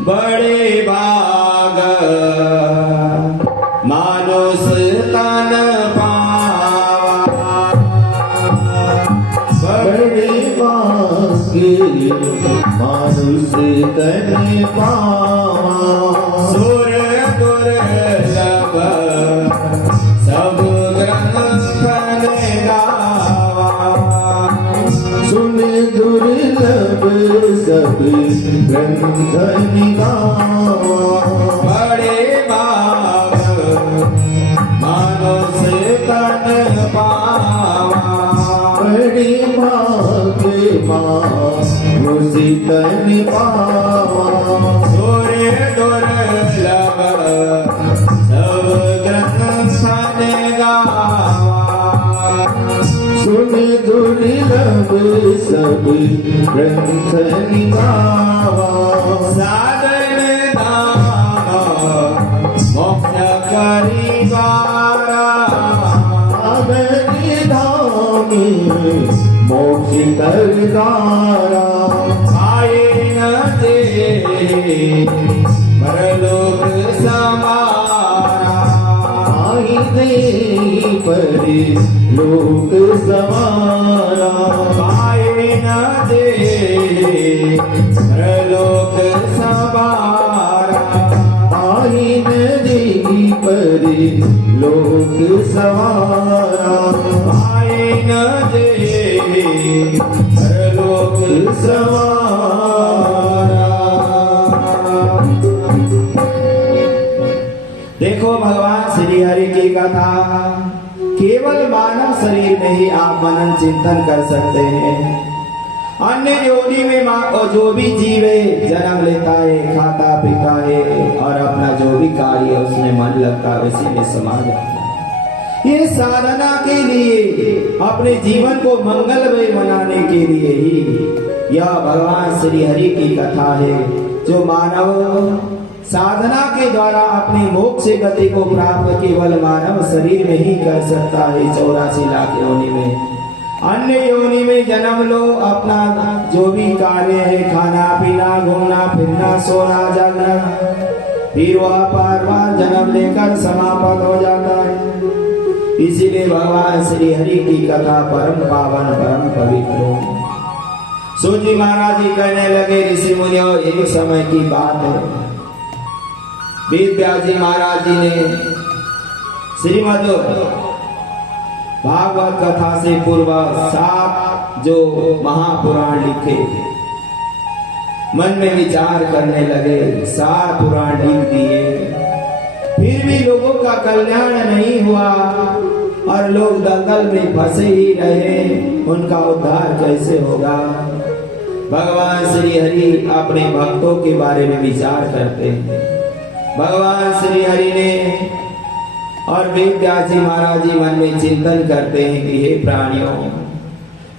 बड़े भाग मानुष तन पावा, बड़े भाग मानुष तन पावा, सुर दुर्लभ सब ग्रंथ गावा, सुन दुर्लभ सब ग्रंथ गावा, बड़े भाग मानुष तन पावा, बड़े भाग मानुष तन पावा, सुर दुर्लभ सब ग्रंथ गावा, सुन दुर्लभ सब ग्रंथ गावा, साधन दान मोक्ष करिवारा, साधन धाम मोक्ष करिवारा, आए न ते परलोक समारा, आए दे परलोक समारा, आए न दे परलोक सवारा आए न दे परलोक सवारा। देखो भगवान श्री हरि की कथा केवल मानव शरीर में ही आप मनन चिंतन कर सकते हैं। अन्य योनि में जो भी जीव है जन्म लेता है, खाता पीता है और अपना जो भी कार्य है उसमें मन लगता है, उसी में समा जाता है। ये साधना के लिए, अपने जीवन को मंगलमय बनाने के लिए ही यह भगवान श्री हरि की कथा है, जो मानव साधना के द्वारा अपनी मोक्ष गति को प्राप्त केवल मानव शरीर में ही कर सकता है। 84 लाख योनि में, अन्य योनि में जन्म लो, अपना जो भी कार्य है, खाना पीना, घूमना फिरना, सोना जागना, फिर वह बार जन्म लेकर समाप्त हो जाता है। इसीलिए भगवान श्री हरि की कथा परम पावन, परम पवित्र। सूत जी महाराज जी कहने लगे, ऋषि मुनियों, एक समय की बात है, वेद व्यास जी महाराज जी ने श्रीमद् भागवत कथा से पूर्व 7 जो महापुराण लिखे, मन में विचार करने लगे, 7 पुराण लिख दिए, फिर भी लोगों का कल्याण नहीं हुआ और लोग दलदल में फंसे ही रहे, उनका उद्धार कैसे होगा। भगवान श्री हरि अपने भक्तों के बारे में विचार करते हैं। भगवान श्री हरि ने और वेद व्यास जी महाराज जी मन में चिंतन करते हैं कि हे प्राणियों,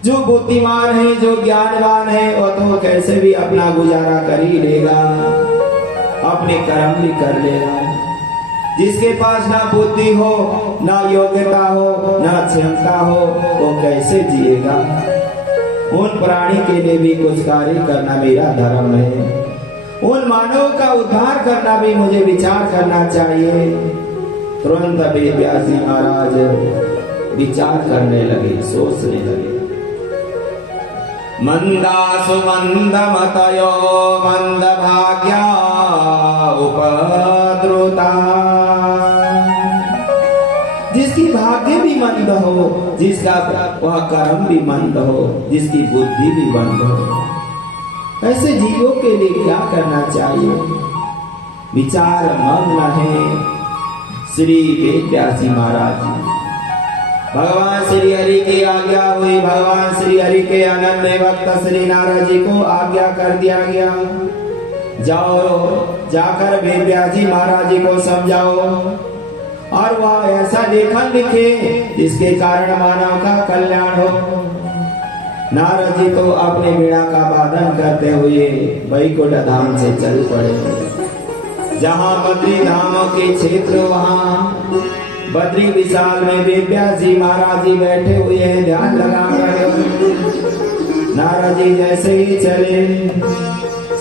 जो बुद्धिमान है, जो ज्ञानवान है, वह तो कैसे भी अपना गुजारा कर ही लेगा, अपने कर्म भी कर लेगा। जिसके पास ना बुद्धि हो, ना योग्यता हो, ना क्षमता हो, वो कैसे जिएगा। उन प्राणी के लिए भी कुछ कार्य करना मेरा धर्म है, उन मानव का उद्धार करना भी मुझे विचार करना चाहिए। तुरंत वेद व्यास जी महाराज विचार करने लगे, सोचने लगे। मंदासु मंद मतयो मंद भाग्या उपद्रुता, जिसकी भाग्य भी मंद हो, जिसका वह कर्म भी मंद हो, जिसकी बुद्धि भी मंद हो, ऐसे जीवों के लिए क्या करना चाहिए। विचार मग्न है श्री वेद व्यास जी महाराज जी। भगवान श्री हरि की आज्ञा हुई, भगवान श्री हरि के अनन्य भक्त श्री नारद जी को आज्ञा कर दिया गया, जाओ जाकर वेद व्यास जी महाराज जी को समझाओ और वह ऐसा लेखन लिखे जिसके कारण मानव का कल्याण हो। नारद जी तो अपने वीणा का वादन करते हुए वैकुंठ धाम से चल पड़े। जहाँ बद्री धाम के क्षेत्र, वहाँ बद्री विशाल में वेद व्यास जी महाराज जी बैठे हुए हैं, ध्यान लगा कर। नारद जी जैसे ही चले,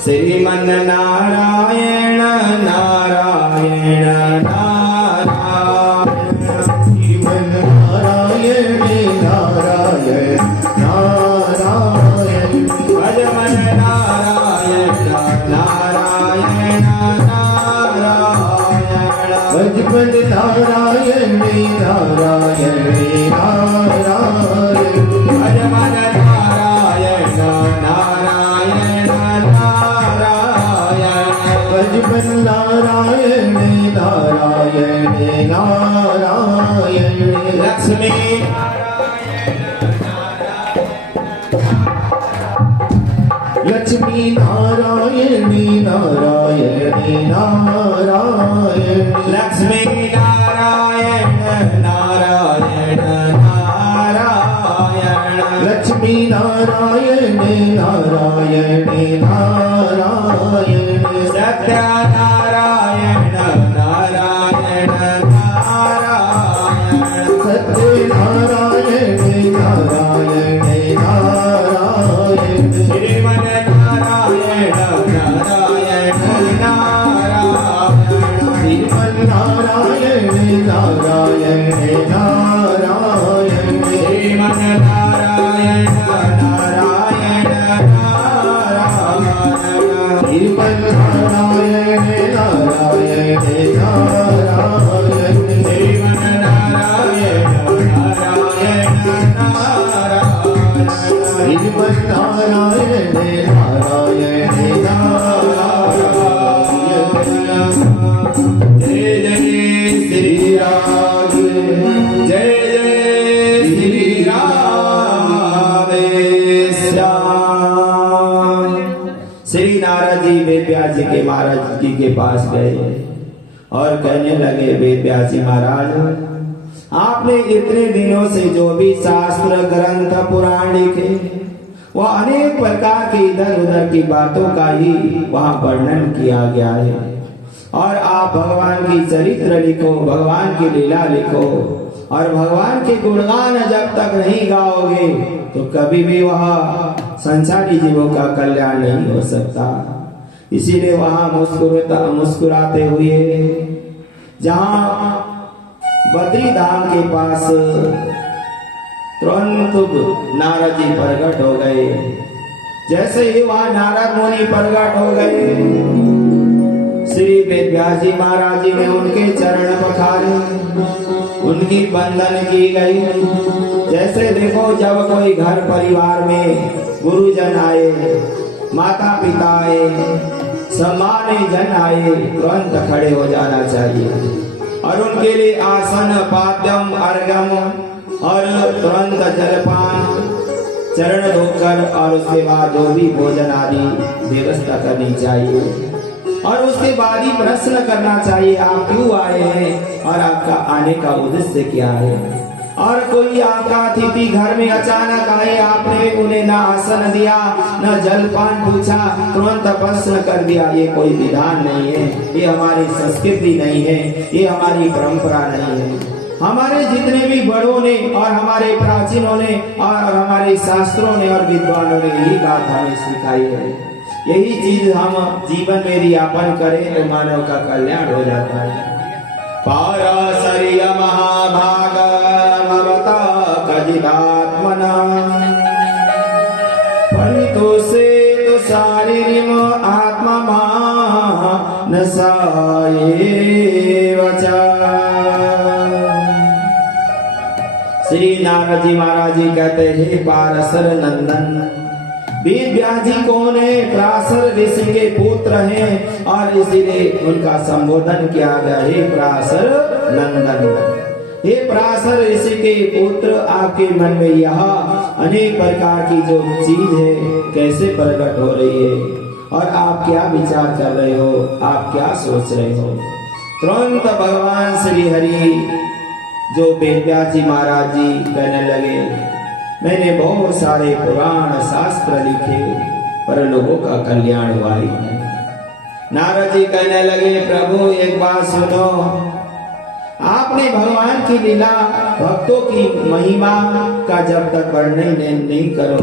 श्रीमन नारायण नारायण नारायण, श्रीमन नारायण नारायण नारायण, भज मन नारायण नारायण नारायण, भज मन नारायण नारायण नारायण, भज मन नारायण नारायण नारायण, भज मन नारायण नारायण नारायण। लक्ष्मी लक्ष्मी नारायणी नारायणी नारायण, लक्ष्मी नारायण नारायण नारायण, लक्ष्मी नारायण नारायण नारायण, सत्यनारायण नारायण नारायण, सत्यनारायण नारायण नारायण, श्रीमन नारायण नारायण नारायण, श्रीमन नारायण नारायण नारायण, श्रीमन नारायण नारायण नारायण, श्रीमन नारायण नारायण नारायण, श्रीमन नारायण वेद व्यास जी के महाराज जी के पास गए और कहने लगे, वेद व्यास जी महाराज, आपने इतने दिनों से जो भी शास्त्र ग्रंथ पुराण लिखे वह अनेक प्रकार की इधर उधर की बातों का ही वहां वर्णन किया गया है। और आप भगवान की चरित्र लिखो, भगवान की लीला लिखो, और भगवान के गुणगान जब तक नहीं गाओगे तो कभी भी वह संसारी जीवों का कल्याण नहीं हो सकता। इसीलिए वहां मुस्कुराते हुए जहां बद्री धाम के पास तुरंत नारद जी प्रकट हो गए। जैसे ही वहां नारद मुनि प्रकट हो गए, श्री वेद व्यास जी महाराज जी ने उनके चरण पखारे, उनकी वंदन की गई। जैसे देखो, जब कोई घर परिवार में गुरुजन आए, माता पिता आए, सम्मानी जन आए, तुरंत खड़े हो जाना चाहिए और उनके लिए आसन, पाद्यम, अर्घ्यम और तुरंत जलपान, चरण धोकर और उसके बाद जो भी भोजन आदि व्यवस्था करनी चाहिए। और उसके बाद ही प्रश्न करना चाहिए, आप क्यों आए हैं और आपका आने का उद्देश्य क्या है। और कोई आपका अतिथि घर में अचानक आए, आपने उन्हें ना आसन दिया, न जलपान पूछा, तुरंत प्रश्न कर दिया, ये कोई विधान नहीं है, ये हमारी संस्कृति नहीं है, ये हमारी परंपरा नहीं है। हमारे जितने भी बड़ों ने और हमारे प्राचीनों ने और हमारे शास्त्रों ने और विद्वानों ने यही बात हमें सिखाई है। यही चीज हम जीवन में यापन करें तो मानव का कल्याण हो जाता है। पाराशर्य महाभाग ममता कजिदात्मना परितोषे तो शारीरिम आत्मा मानसाये वचा। श्री नारद जी महाराज जी कहते हैं, पाराशर नंदन, वेद व्यास जी कौन है? पराशर ऋषि के पुत्र हैं और इसीलिए उनका संबोधन किया गया है पराशर नंदन। हे पराशर ऋषि के पुत्र, आपके मन में यह अनेक प्रकार की जो चीज है कैसे प्रकट हो रही है और आप क्या विचार कर रहे हो, आप क्या सोच रहे हो। तुरंत भगवान श्री हरि जो वेद व्यास जी महाराज जी कहने लगे, मैंने बहुत सारे पुराण शास्त्र लिखे पर लोगों का कल्याण हुआ ही नहीं। नारद जी कहने लगे, प्रभु एक बात सुनो, आपने भगवान की लीला, भक्तों की महिमा का जब तक वर्णन नहीं करो,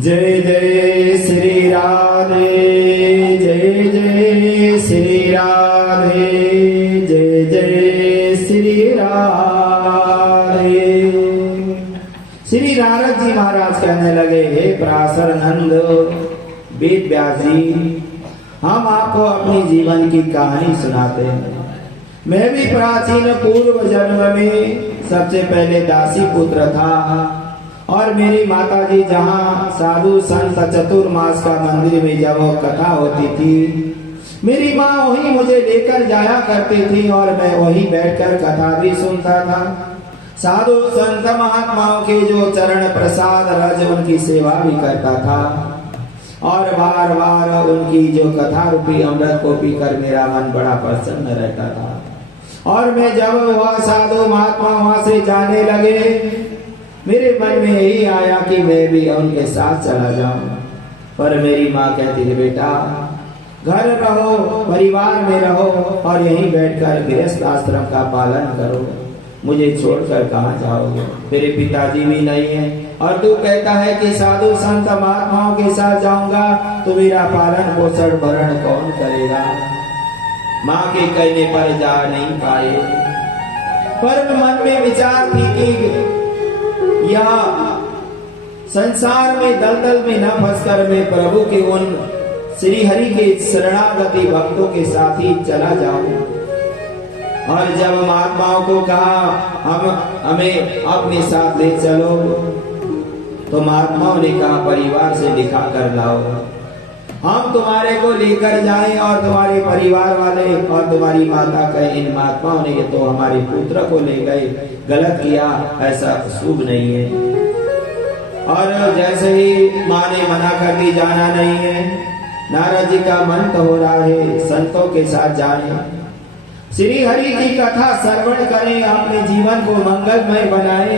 जय जय श्री राधे, जय जय श्री राधे, जय जय श्री राधे। श्री नारद जी महाराज कहने लगे, हे पराशर नंद वेद व्यास जी, हम आपको अपनी जीवन की कहानी सुनाते हैं। मैं भी प्राचीन पूर्व जन्म में सबसे पहले दासी पुत्र था और मेरी माता जी जहाँ साधु संत चतुर्मास का मंदिर में जब वो कथा होती थी, मेरी माँ वहीं मुझे लेकर जाया करती थी और मैं वहीं बैठकर कथा भी सुनता था। साधु संत महात्माओं के जो चरण प्रसाद रज उनकी सेवा भी करता था और बार बार उनकी जो कथा रूपी अमृत को पीकर मेरा मन बड़ा प्रसन्न रहता था। और मैं जब वह साधु महात्मा वहां से जाने लगे, मेरे मन में यही आया कि मैं भी उनके साथ चला जाऊं, पर मेरी माँ कहती थी, बेटा घर रहो, परिवार में रहो और यहीं बैठकर गृहस्थ आश्रम का पालन करो। मुझे छोड़कर कहाँ जाओगे? मेरे पिताजी भी नहीं है और तू कहता है कि साधु संत महात्माओं के साथ जाऊंगा तो मेरा पालन पोषण भरण कौन करेगा? माँ के कहने पर जा नहीं पाए, पर मन में विचार थी कि यह संसार में दलदल में न फंसकर मैं प्रभु के उन श्री हरि के शरणागति भक्तों के साथ ही चला जाऊं। और जब महात्माओं को कहा हमें अपने साथ ले चलो, तो महात्माओं ने कहा परिवार से दिखा कर लाओ, हम तुम्हारे को लेकर जाएं और तुम्हारे परिवार वाले और तुम्हारी माता कहे इन महात्माओं ने तो हमारे पुत्र को ले गए, गलत किया, ऐसा शुभ नहीं है। और जैसे ही माँ ने मना कर दी जाना नहीं है, नारद जी का मन तो हो रहा है संतों के साथ जाने, श्री हरि की कथा श्रवण करें, अपने जीवन को मंगलमय बनाए,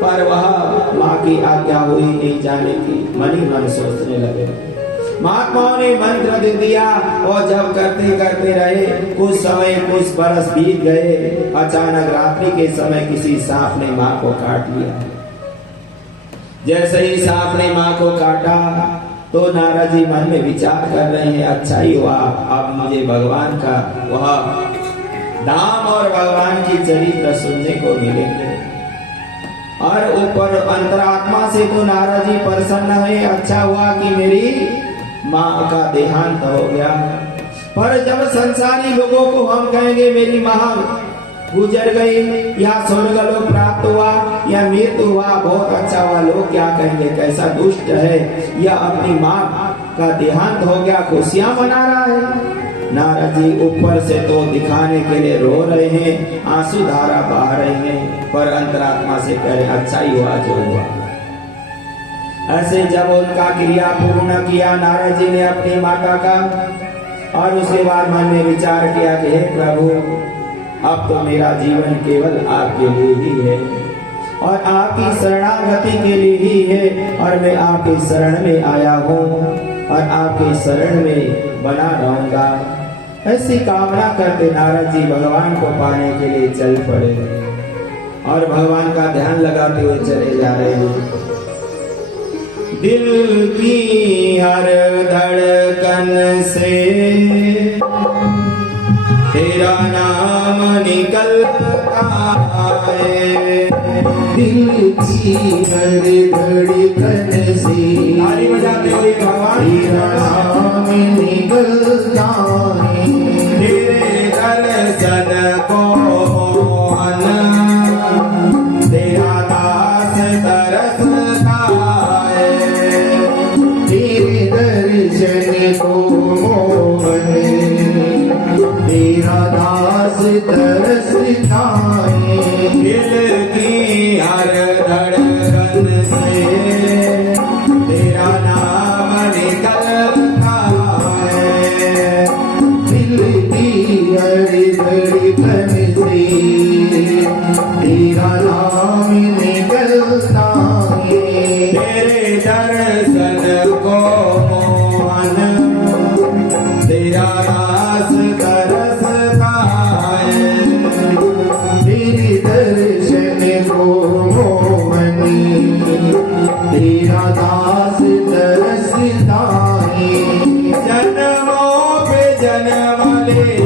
पर वह माँ की आज्ञा हुई नहीं जाने की। मन ही मन सोचने लगे। महात्माओं ने मंत्र दे दिया और जब करते करते रहे, कुछ समय कुछ बरस बीत गए, अचानक रात्रि के समय किसी सांप ने माँ को काट लिया। जैसे ही सांप ने माँ को काटा तो नारद जी मन में विचार कर रहे हैं, अच्छा ही हुआ अब मुझे भगवान का वह धाम और भगवान की चरित्र सुनने को मिलेंगे। और ऊपर अंतरात्मा से तो नारद जी प्रसन्न है, अच्छा हुआ कि मेरी माँ का देहांत हो गया। पर जब संसारी लोगों को हम कहेंगे मेरी माँ गुजर गई या स्वर्ग लोक प्राप्त हुआ या मृत्यु हुआ, बहुत अच्छा हुआ, लोग क्या कहेंगे, कैसा दुष्ट है या अपनी माँ का देहांत हो गया, खुशियां मना रहा है। नारद जी ऊपर से तो दिखाने के लिए रो रहे हैं, आंसू धारा बहा रहे हैं, पर अंतरात्मा से कह रहे अच्छा ही हुआ जो हुआ। ऐसे जब उनका क्रिया पूर्ण किया नारद जी ने अपनी माता का, और उसके बाद मन में विचार किया कि हे प्रभु अब तो मेरा जीवन केवल आपके लिए ही है और आपकी शरणागति के लिए ही है, और मैं आपकी शरण में आया हूँ और आपकी शरण में बना रहूंगा। ऐसी कामना करते नारद जी भगवान को पाने के लिए चल पड़े और भगवान का ध्यान लगाते हुए चले जा रहे हैं। दिल की हर धड़कन से तेरा नाम निकलता है, दिल की हर धड़कन से ताली बजाते हुए भगवान तेरा नाम निकलता है, तेरे दर्शन को मोहन तेरा दास तरसता है, तेरे दर्शन को मोहन तेरा दास तरसता है, दिल की हर धड़कन से तेरा नाम निकलता है, दिल की हर धड़कन से तेरा नाम निकलता है, तेरे दर्शन को मोहन तेरा दास तरसता है, तेरे दर्शन को मोहनी तेरा दास तरसता है, जन्मों पे जन्म ले